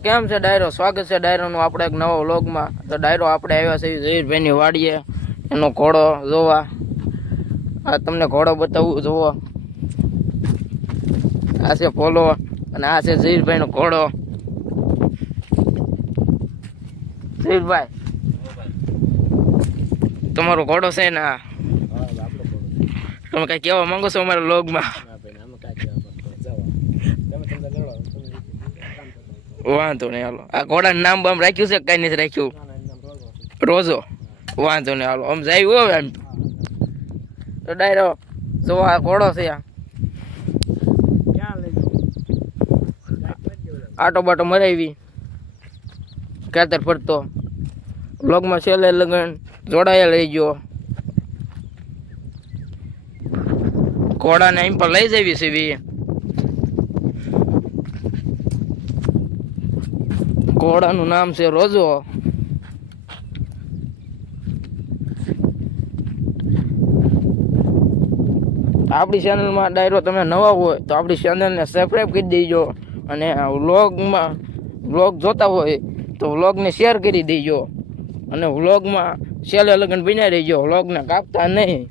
કેમ છે ડાયરો? સ્વાગત છે ડાયરોનું આપણે એક નવો વ્લોગમાં. તો ડાયરો આપણે આવ્યા છે ઝહીરભાઈની વાડીએ. એનો ઘોડો જોવા. આ તમને ઘોડો બતાવું જોવો. આ છે પોલો અને આ છે ઝહીરભાઈનો ઘોડો. ઝહીરભાઈ તમારો ઘોડો છે ને આ? તમે કઈ કહેવા માંગો છો અમારા વ્લોગમાં? વાંધો નહીં, હાલો. આ ઘોડાનું નામ બામ રાખ્યું છે કઈ નથી રાખ્યું? રોજો. વાંધો નહીં, હાલો. આમ જાય હોય એમ. તો ડાયરો, જો આ ઘોડો છે આ. આટો બાટો મરાવી. ખેતર ફરતો. બ્લોગમાં છેલ્લે લગન જોડાયેલ લઈ ગયો ઘોડાને એમ પણ લઈ જવી છે ઘોડાનું નામ છે રોજો. આપણી ચેનલમાં ડાયરો તમે નવા હોય તો આપણી ચેનલને સબસ્ક્રાઈબ કરી દેજો અને વ્લોગમાં વ્લોગ જોતા હોય તો વ્લોગને શેર કરી દેજો. અને વ્લોગમાં છેલ્લે લગન બનાવી દેજો વ્લોગને કાપતા નહીં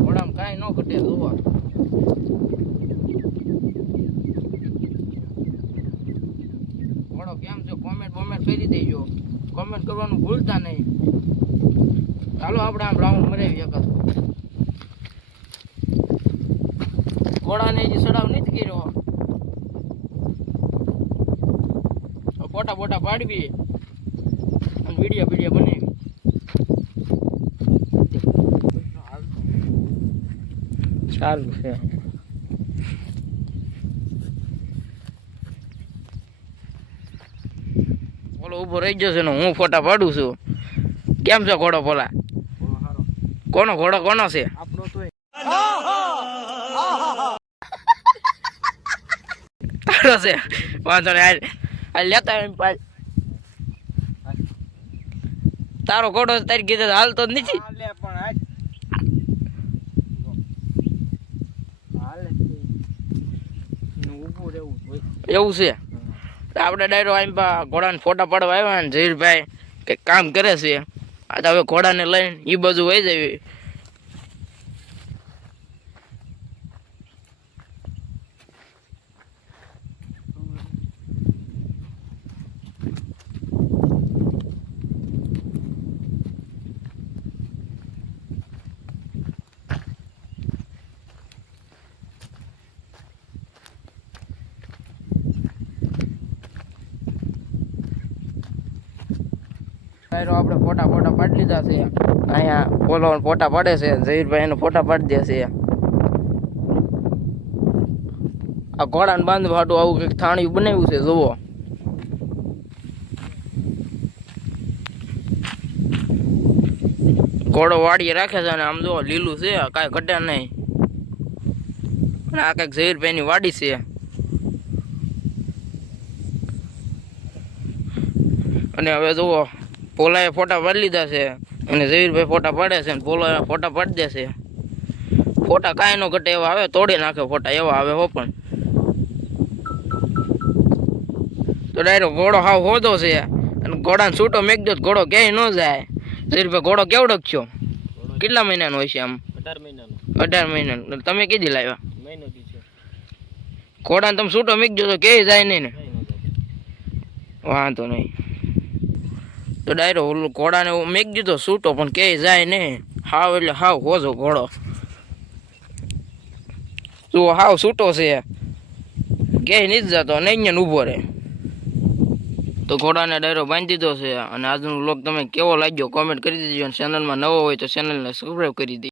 ઘોડામાં કાંઈ ન ઘટે જોવા ઘોડો કેમ છે કોમેન્ટ બોમેન્ટ કરી દેજો. કોમેન્ટ કરવાનું ભૂલતા નહીં. ચાલો આપણે આમ રાઉન્ડ મરાવી એક ઘોડાને હજી સડાવ નથી કર્યો. ફોટા ફોટા પાડવી. અને વીડિયો વીડિયો બનાવી. સારું છે. ઓલો ઊભો રહી જશે ને હું ફોટા પાડું છું. કેમ છે ઘોડો પોલા કોનો ઘોડો કોનો છે? તારો છે. વાંધો નહીં હાલ. લેતા એમ પાલ તારો ઘોડો છે, તારી કીધે હાલતો જ નથી. એવું છે? તો આપણે ડાયરો આમ ઘોડાને ફોટા પાડવા આવ્યા ને ઝહીરભાઈ કંઈક કામ કરે છે. આ તો હવે ઘોડાને લઈને એ બાજુ વહી જાય ડાયરો આપણે ફોટા ફોટા પાડી લીધા છે. અહીંયા પોલો ફોટા પાડે છે ઝહીરભાઈ એનો ફોટા પાડી દે છે. આ ઘોડાને બાંધવા હાટું આવું કંઈક થાણિયું બનાવ્યું છે, જુઓ. ઘોડો વાડીએ રાખે છે અને આમ જુઓ, લીલું છે, કાંઈ ઘટે નહીં. અને આ કંઈક ઝહીરભાઈની વાડી છે. અને હવે જુઓ પોલાએ ફોટા પાડી લીધા છે અને ઝવીરભાઈ ફોટા પાડે છે અને પોલા ફોટા પાડી દે છે. ફોટા કાંઈ નો ઘટે એવા આવે તોડી નાખે ફોટા એવા આવે હો પણ. તો ડાયરો ઘોડો હાવ હોદો છે અને ઘોડાને છૂટો મેકજો તો ઘોડો ક્યાંય ન જાય. ઝીરભાઈ ઘોડો કેવડો છો? કેટલા મહિનાનો હોય છે આમ? અઢાર મહિનાનો. અઢાર મહિનાનો. તમે કીધી લાવ્યા? ઘોડાને તમે છૂટો મેકજો તો ક્યાંય જાય નહીં ને? વાંધો નહીં. તો ડાયરો ઓલું ઘોડાને મેક દીધો છૂટો પણ ક્યાંય જાય નહીં હાવ એટલે હાવ હોજો ઘોડો. તું હાવ છૂટો છે. ક્યાંય નથી જતો ને અહીંયા ઊભો રહે. તો ઘોડાને ડાયરો બાંધી દીધો છે. અને આજનો વ્લોગ તમે કેવો લાગ્યો? કોમેન્ટ કરી દેજો અને ચેનલમાં નવો હોય તો ચેનલને સબસ્ક્રાઈબ કરી દેજો.